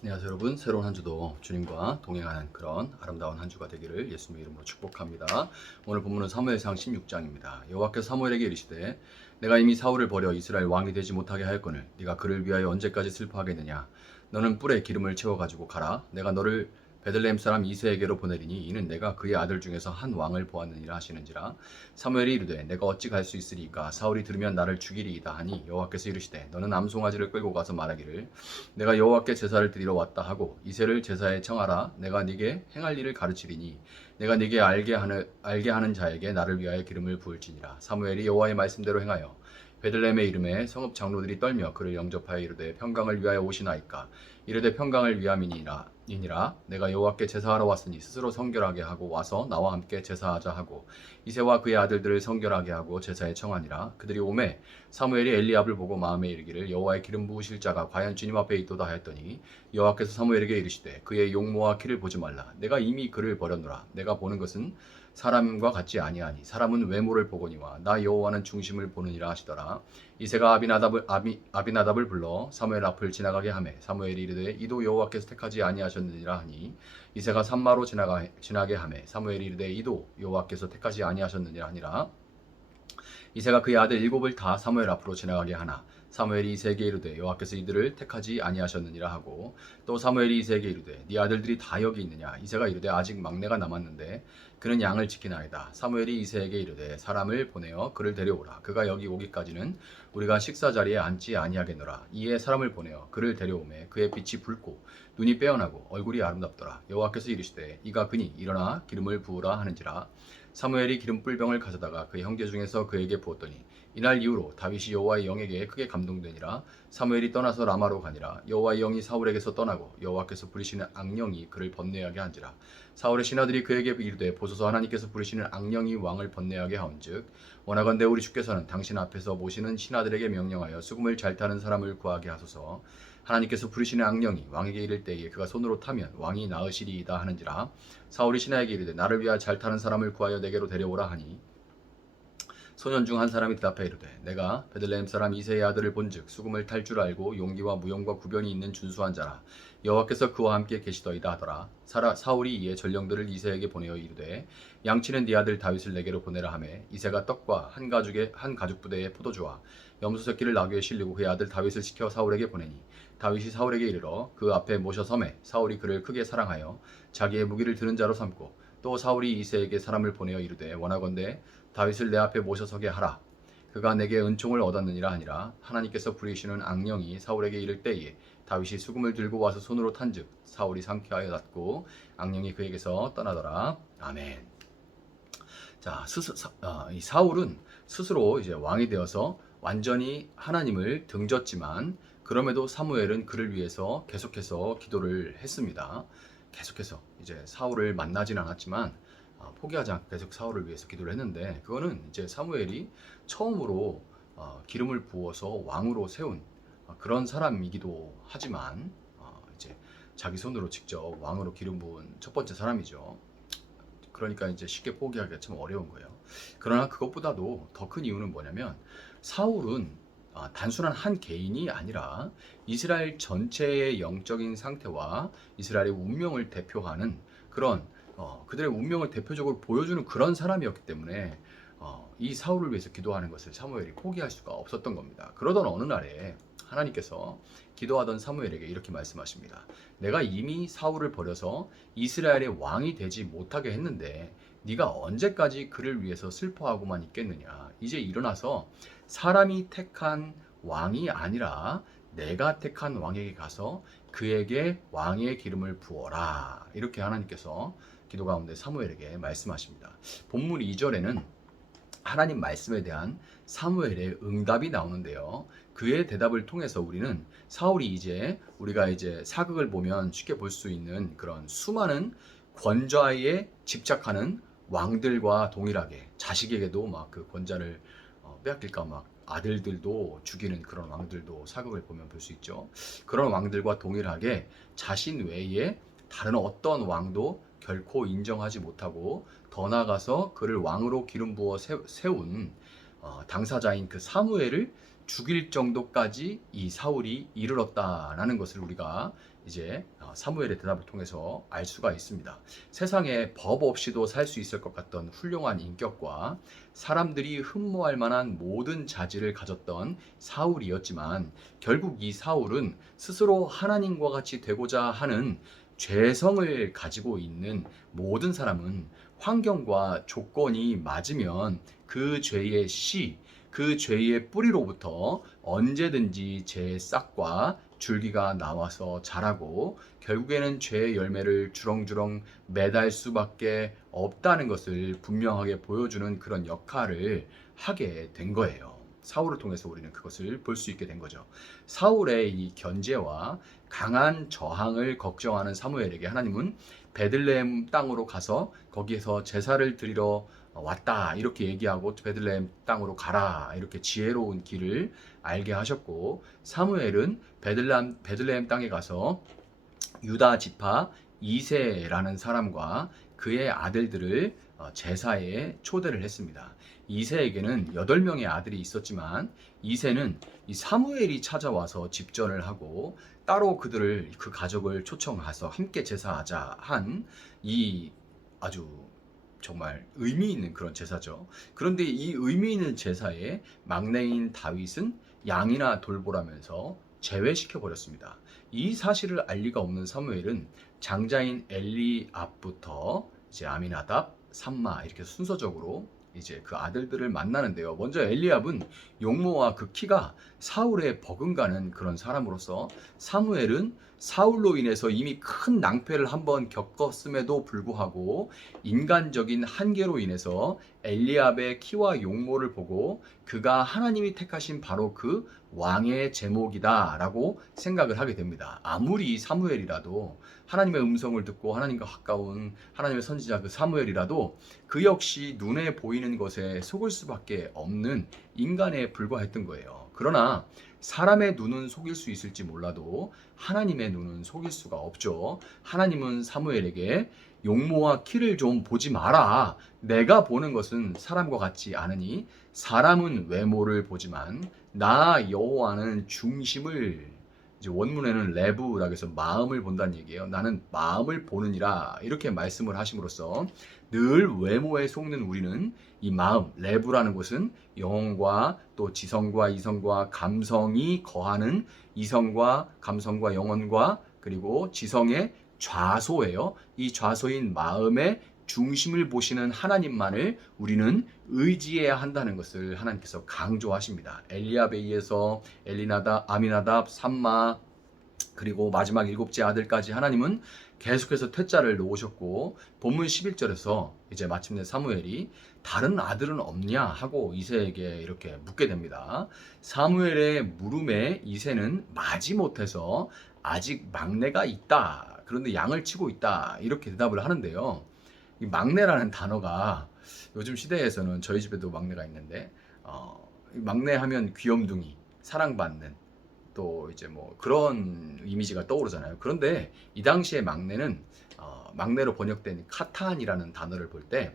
안녕하세요 여러분. 새로운 한 주도 주님과 동행하는 그런 아름다운 한 주가 되기를 예수님의 이름으로 축복합니다. 오늘 본문은 사무엘상 16장입니다. 여호와께서 사무엘에게 이르시되 내가 이미 사울을 버려 이스라엘 왕이 되지 못하게 하였거늘 네가 그를 위하여 언제까지 슬퍼하겠느냐. 너는 뿔에 기름을 채워 가지고 가라. 내가 너를 베들레헴 사람 이새에게로 보내리니 이는 내가 그의 아들 중에서 한 왕을 보았느니라 하시는지라. 사무엘이 이르되 내가 어찌 갈 수 있으리까. 사울이 들으면 나를 죽이리이다 하니 여호와께서 이르시되 너는 암송아지를 끌고 가서 말하기를 내가 여호와께 제사를 드리러 왔다 하고 이새를 제사에 청하라. 내가 네게 행할 일을 가르치리니 내가 네게 알게 하는 자에게 나를 위하여 기름을 부을지니라. 사무엘이 여호와의 말씀대로 행하여 베들레헴의 이름에 성읍 장로들이 떨며 그를 영접하여 이르되 평강을 위하여 오시나이까. 이르되 평강을 위함이니라. 내가 여호와께 제사하러 왔으니 스스로 성결하게 하고 와서 나와 함께 제사하자 하고 이새와 그의 아들들을 성결하게 하고 제사에 청하니라. 그들이 오매 사무엘이 엘리압을 보고 마음에 이르기를 여호와의 기름 부으실 자가 과연 주님 앞에 있도다 하였더니 여호와께서 사무엘에게 이르시되 그의 용모와 키를 보지 말라. 내가 이미 그를 버렸노라. 내가 보는 것은 사람과 같지 아니하니 사람은 외모를 보거니와 나 여호와는 중심을 보느니라 하시더라. 이새가 아비나답을 불러 사무엘 앞을 지나가게 하매 사무엘이 이르되 이도 여호와께서 택하지 아니하셨느니라 하니 이새가 산마로 지나게 하매 사무엘이 이르되 이도 여호와께서 택하지 아니하셨느니라 하니라. 이새가 그의 아들 일곱을 다 사무엘 앞으로 지나가게 하나 사무엘이 이새에게 이르되 여호와께서 이들을 택하지 아니하셨느니라 하고 또 사무엘이 이새에게 이르되 네 아들들이 다 여기 있느냐. 이새가 이르되 아직 막내가 남았는데 그는 양을 지키나이다. 사무엘이 이새에게 이르되 사람을 보내어 그를 데려오라. 그가 여기 오기까지는 우리가 식사 자리에 앉지 아니하겠노라. 이에 사람을 보내어 그를 데려오매 그의 빛이 붉고 눈이 빼어나고 얼굴이 아름답더라. 여호와께서 이르시되 이가 그니 일어나 기름을 부으라 하는지라. 사무엘이 기름 뿔병을 가져다가 그의 형제 중에서 그에게 부었더니 이날 이후로 다윗이 여호와의 영에게 크게 감동되니라. 사무엘이 떠나서 라마로 가니라. 여호와의 영이 사울에게서 떠나고 여호와께서 부리시는 악령이 그를 번뇌하게 한지라. 사울의 신하들이 그에게 이르되 보소서 하나님께서 부리시는 악령이 왕을 번뇌하게 하온즉 원하건대 우리 주께서는 당신 앞에서 모시는 신하들에게 명령하여 수금을 잘 타는 사람을 구하게 하소서. 하나님께서 부르시는 악령이 왕에게 이를 때에 그가 손으로 타면 왕이 나으시리이다 하는지라. 사울이 신하에게 이르되 나를 위하여 잘 타는 사람을 구하여 내게로 데려오라 하니 소년 중 한 사람이 대답하여 이르되 내가 베들레헴 사람 이새의 아들을 본즉 수금을 탈 줄 알고 용기와 무용과 구변이 있는 준수한 자라. 여호와께서 그와 함께 계시더이다 하더라. 사울이 이에 전령들을 이새에게 보내어 이르되 양치는 네 아들 다윗을 내게로 보내라 하매 이새가 떡과 한 가죽 부대의 포도주와 염소 새끼를 나귀에 실리고 그의 아들 다윗을 시켜 사울에게 보내니 다윗이 사울에게 이르러 그 앞에 모셔 섬에 사울이 그를 크게 사랑하여 자기의 무기를 드는 자로 삼고 또 사울이 이새에게 사람을 보내어 이르되 원하건대 다윗을 내 앞에 모셔서게 하라. 그가 내게 은총을 얻었느니라 하니라. 하나님께서 부리시는 악령이 사울에게 이를 때에 다윗이 수금을 들고 와서 손으로 탄즉 사울이 상쾌하여 낫고 악령이 그에게서 떠나더라. 아멘. 자, 이 사울은 스스로 이제 왕이 되어서 완전히 하나님을 등졌지만 그럼에도 사무엘은 그를 위해서 계속해서 기도를 했습니다. 계속해서 이제 사울을 만나진 않았지만 포기하지 않고 계속 사울을 위해서 기도를 했는데 그거는 이제 사무엘이 처음으로 기름을 부어서 왕으로 세운 그런 사람이기도 하지만 이제 자기 손으로 직접 왕으로 기름 부은 첫 번째 사람이죠. 그러니까 이제 쉽게 포기하기가 참 어려운 거예요. 그러나 그것보다도 더 큰 이유는 뭐냐면 사울은 단순한 한 개인이 아니라 이스라엘 전체의 영적인 상태와 이스라엘의 운명을 대표하는 그런 그들의 운명을 대표적으로 보여주는 그런 사람이었기 때문에 이 사울을 위해서 기도하는 것을 사무엘이 포기할 수가 없었던 겁니다. 그러던 어느 날에 하나님께서 기도하던 사무엘에게 이렇게 말씀하십니다. 내가 이미 사울을 버려서 이스라엘의 왕이 되지 못하게 했는데 네가 언제까지 그를 위해서 슬퍼하고만 있겠느냐. 이제 일어나서 사람이 택한 왕이 아니라 내가 택한 왕에게 가서 그에게 왕의 기름을 부어라. 이렇게 하나님께서 기도 가운데 사무엘에게 말씀하십니다. 본문 2절에는 하나님 말씀에 대한 사무엘의 응답이 나오는데요. 그의 대답을 통해서 우리는 사울이 이제 우리가 이제 사극을 보면 쉽게 볼 수 있는 그런 수많은 권좌에 집착하는 왕들과 동일하게 자식에게도 막 그 권좌를 빼앗길까 막 아들들도 죽이는 그런 왕들도 사극을 보면 볼 수 있죠. 그런 왕들과 동일하게 자신 외에 다른 어떤 왕도 결코 인정하지 못하고 더 나아가서 그를 왕으로 기름 부어 세운 당사자인 그 사무엘을 죽일 정도까지 이 사울이 이르렀다라는 것을 우리가 이제 사무엘의 대답을 통해서 알 수가 있습니다. 세상에 법 없이도 살 수 있을 것 같던 훌륭한 인격과 사람들이 흠모할 만한 모든 자질을 가졌던 사울이었지만 결국 이 사울은 스스로 하나님과 같이 되고자 하는 죄성을 가지고 있는 모든 사람은 환경과 조건이 맞으면 그 죄의 그 죄의 뿌리로부터 언제든지 죄의 싹과 줄기가 나와서 자라고 결국에는 죄의 열매를 주렁주렁 매달 수밖에 없다는 것을 분명하게 보여주는 그런 역할을 하게 된 거예요. 사울을 통해서 우리는 그것을 볼 수 있게 된 거죠. 사울의 이 견제와 강한 저항을 걱정하는 사무엘에게 하나님은 베들레헴 땅으로 가서 거기에서 제사를 드리러 왔다 이렇게 얘기하고 베들레헴 땅으로 가라 이렇게 지혜로운 길을 알게 하셨고, 사무엘은 베들레헴 땅에 가서 유다 지파 이새라는 사람과 그의 아들들을 제사에 초대를 했습니다. 이새에게는 8명의 아들이 있었지만 이새는 이 사무엘이 찾아와서 집전을 하고 따로 그 가족을 초청해서 함께 제사하자 한 이 아주 정말 의미 있는 그런 제사죠. 그런데 이 의미 있는 제사에 막내인 다윗은 양이나 돌보라면서 제외시켜 버렸습니다. 이 사실을 알 리가 없는 사무엘은 장자인 엘리압부터 이제 아미나답, 삼마 이렇게 순서적으로 이제 그 아들들을 만나는데요. 먼저 엘리압은 용모와 그 키가 사울에 버금가는 그런 사람으로서 사무엘은 사울로 인해서 이미 큰 낭패를 한번 겪었음에도 불구하고 인간적인 한계로 인해서 엘리압의 키와 용모를 보고 그가 하나님이 택하신 바로 그 왕의 제목이다라고 생각을 하게 됩니다. 아무리 사무엘이라도 하나님의 음성을 듣고 하나님과 가까운 하나님의 선지자 그 사무엘이라도 그 역시 눈에 보이는 것에 속을 수밖에 없는 인간에 불과했던 거예요. 그러나 사람의 눈은 속일 수 있을지 몰라도 하나님의 눈은 속일 수가 없죠. 하나님은 사무엘에게 용모와 키를 좀 보지 마라. 내가 보는 것은 사람과 같지 않으니 사람은 외모를 보지만 나 여호와는 중심을, 이제 원문에는 레브라고 해서 마음을 본다는 얘기예요. 나는 마음을 보느니라 이렇게 말씀을 하심으로써 늘 외모에 속는 우리는 이 마음, 레브라는 것은 영혼과 또 지성과 이성과 감성이 거하는 이성과 감성과 영혼과 그리고 지성의 좌소예요. 이 좌소인 마음의 중심을 보시는 하나님만을 우리는 의지해야 한다는 것을 하나님께서 강조하십니다. 엘리압에 의해서 아미나답, 삼마 그리고 마지막 7째 아들까지 하나님은 계속해서 퇴짜를 놓으셨고, 본문 11절에서 이제 마침내 사무엘이 다른 아들은 없냐 하고 이새에게 이렇게 묻게 됩니다. 사무엘의 물음에 이새는 마지못해서 아직 막내가 있다. 그런데 양을 치고 있다. 이렇게 대답을 하는데요. 이 막내라는 단어가 요즘 시대에서는 저희 집에도 막내가 있는데 막내 하면 귀염둥이, 사랑받는 또 이제 뭐 그런 이미지가 떠오르잖아요. 그런데 이 당시에 막내는 막내로 번역된 카탄이라는 단어를 볼 때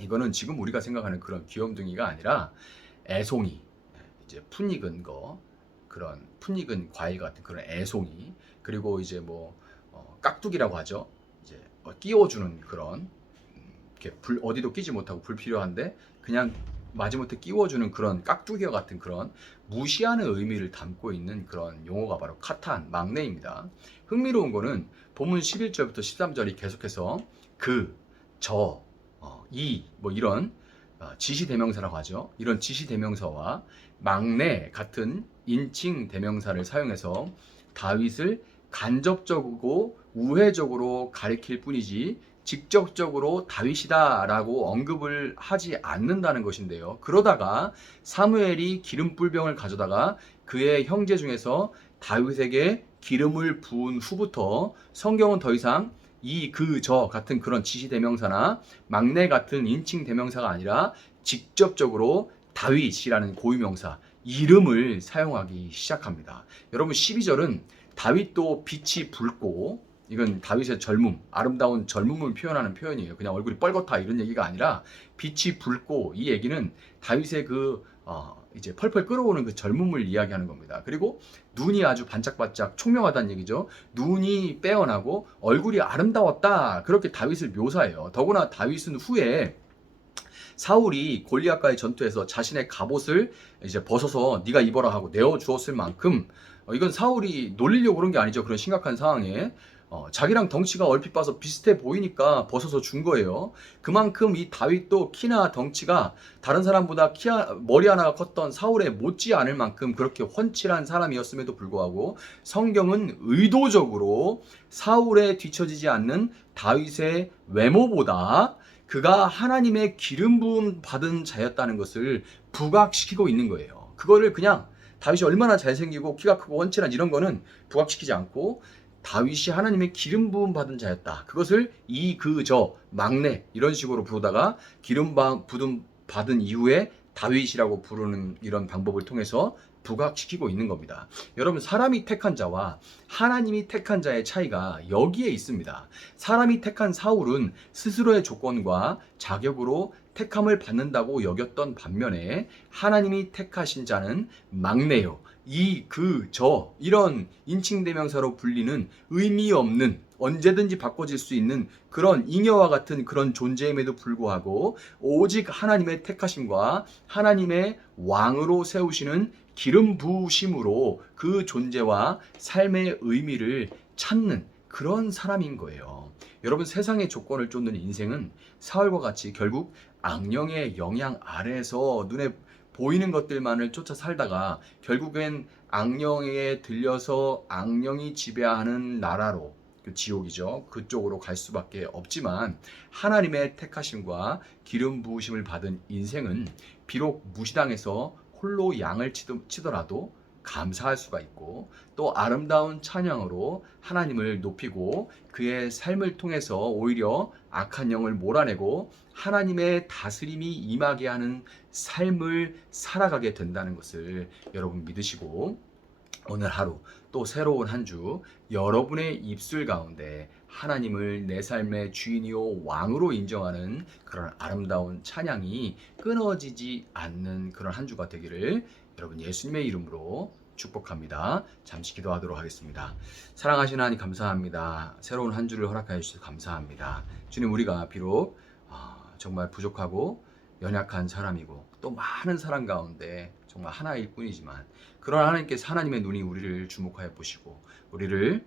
이거는 지금 우리가 생각하는 그런 귀염둥이가 아니라 애송이, 이제 풋익은 거, 그런 풋익은 과일 같은 그런 애송이, 그리고 이제 뭐 깍두기라고 하죠. 이제 끼워주는 그런 이렇게 어디도 끼지 못하고 불필요한데 그냥 마지못해 끼워주는 그런 깍두기와 같은 그런 무시하는 의미를 담고 있는 그런 용어가 바로 카탄, 막내입니다. 흥미로운 거는 본문 11절부터 13절이 계속해서 그, 저, 이 뭐 이런 지시 대명사라고 하죠. 이런 지시 대명사와 막내 같은 인칭 대명사를 사용해서 다윗을 간접적이고 우회적으로 가리킬 뿐이지 직접적으로 다윗이다라고 언급을 하지 않는다는 것인데요. 그러다가 사무엘이 기름불병을 가져다가 그의 형제 중에서 다윗에게 기름을 부은 후부터 성경은 더 이상 이, 그, 저 같은 그런 지시대명사나 막내 같은 인칭대명사가 아니라 직접적으로 다윗이라는 고유명사, 이름을 사용하기 시작합니다. 여러분 12절은 다윗도 빛이 붉고, 이건 다윗의 젊음, 아름다운 젊음을 표현하는 표현이에요. 그냥 얼굴이 뻘겋다 이런 얘기가 아니라 빛이 붉고, 이 얘기는 다윗의 그 이제 펄펄 끓어오는 그 젊음을 이야기하는 겁니다. 그리고 눈이 아주 반짝반짝 총명하다는 얘기죠. 눈이 빼어나고 얼굴이 아름다웠다. 그렇게 다윗을 묘사해요. 더구나 다윗은 후에 사울이 골리앗과의 전투에서 자신의 갑옷을 이제 벗어서 네가 입어라 하고 내어 주었을 만큼 이건 사울이 놀리려고 그런 게 아니죠. 그런 심각한 상황에 자기랑 덩치가 얼핏 봐서 비슷해 보이니까 벗어서 준 거예요. 그만큼 이 다윗도 키나 덩치가 다른 사람보다 머리 하나가 컸던 사울에 못지 않을 만큼 그렇게 훤칠한 사람이었음에도 불구하고 성경은 의도적으로 사울에 뒤처지지 않는 다윗의 외모보다 그가 하나님의 기름 부음 받은 자였다는 것을 부각시키고 있는 거예요. 그거를 그냥 다윗이 얼마나 잘생기고 키가 크고 훤칠한 이런 거는 부각시키지 않고 다윗이 하나님의 기름 부음 받은 자였다. 그것을 저 막내 이런 식으로 부르다가 기름 부음 받은 이후에 다윗이라고 부르는 이런 방법을 통해서 부각시키고 있는 겁니다. 여러분, 사람이 택한 자와 하나님이 택한 자의 차이가 여기에 있습니다. 사람이 택한 사울은 스스로의 조건과 자격으로 택함을 받는다고 여겼던 반면에 하나님이 택하신 자는 막내요. 이런 인칭대명사로 불리는 의미 없는 언제든지 바꿔질 수 있는 그런 잉여와 같은 그런 존재임에도 불구하고 오직 하나님의 택하심과 하나님의 왕으로 세우시는 기름 부으심으로 그 존재와 삶의 의미를 찾는 그런 사람인 거예요. 여러분, 세상의 조건을 쫓는 인생은 사울과 같이 결국 악령의 영향 아래에서 눈에 보이는 것들만을 쫓아 살다가 결국엔 악령에 들려서 악령이 지배하는 나라로, 그 지옥이죠. 그쪽으로 갈 수밖에 없지만 하나님의 택하심과 기름 부으심을 받은 인생은 비록 무시당해서 홀로 양을 치더라도 감사할 수가 있고 또 아름다운 찬양으로 하나님을 높이고 그의 삶을 통해서 오히려 악한 영을 몰아내고 하나님의 다스림이 임하게 하는 삶을 살아가게 된다는 것을 여러분 믿으시고 오늘 하루 또 새로운 한 주 여러분의 입술 가운데 하나님을 내 삶의 주인이요 왕으로 인정하는 그런 아름다운 찬양이 끊어지지 않는 그런 한 주가 되기를 여러분 예수님의 이름으로 축복합니다. 잠시 기도하도록 하겠습니다. 사랑하시는 하나님 감사합니다. 새로운 한 주를 허락하여 주셔서 감사합니다. 주님, 우리가 비록 정말 부족하고 연약한 사람이고 또 많은 사람 가운데 정말 하나일 뿐이지만 그런 하나님께서 하나님의 눈이 우리를 주목하여 보시고 우리를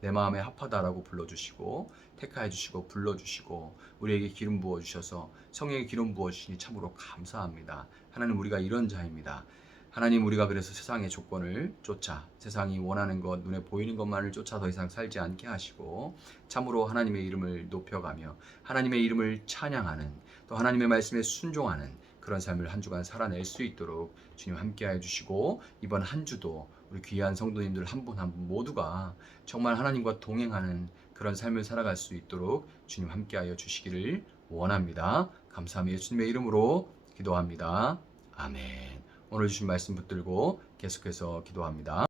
내 마음에 합하다라고 불러주시고 택하여 주시고 불러주시고 우리에게 기름 부어주셔서 성령의 기름 부어주시니 참으로 감사합니다. 하나님, 우리가 이런 자입니다. 하나님, 우리가 그래서 세상의 조건을 쫓아 세상이 원하는 것, 눈에 보이는 것만을 쫓아 더 이상 살지 않게 하시고 참으로 하나님의 이름을 높여가며 하나님의 이름을 찬양하는 또 하나님의 말씀에 순종하는 그런 삶을 한 주간 살아낼 수 있도록 주님 함께하여 주시고 이번 한 주도 우리 귀한 성도님들 한 분 한 분 모두가 정말 하나님과 동행하는 그런 삶을 살아갈 수 있도록 주님 함께하여 주시기를 원합니다. 감사하며 예수님의 이름으로 기도합니다. 아멘. 오늘 주신 말씀 붙들고 계속해서 기도합니다.